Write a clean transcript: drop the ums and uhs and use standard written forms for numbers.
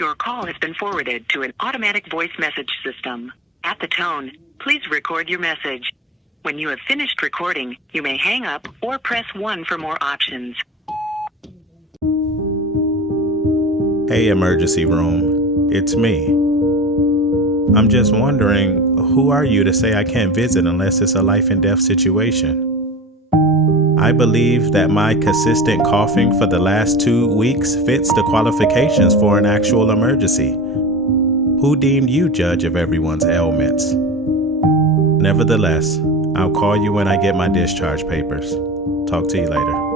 Your call has been forwarded to an automatic voice message system. At the tone, please record your message. When you have finished recording, you may hang up or press 1 for more options. Hey, emergency room. It's me. I'm just wondering, who are you to say I can't visit unless it's a life and death situation? I believe that my consistent coughing for the last 2 weeks fits the qualifications for an actual emergency. Who deemed you judge of everyone's ailments? Nevertheless, I'll call you when I get my discharge papers. Talk to you later.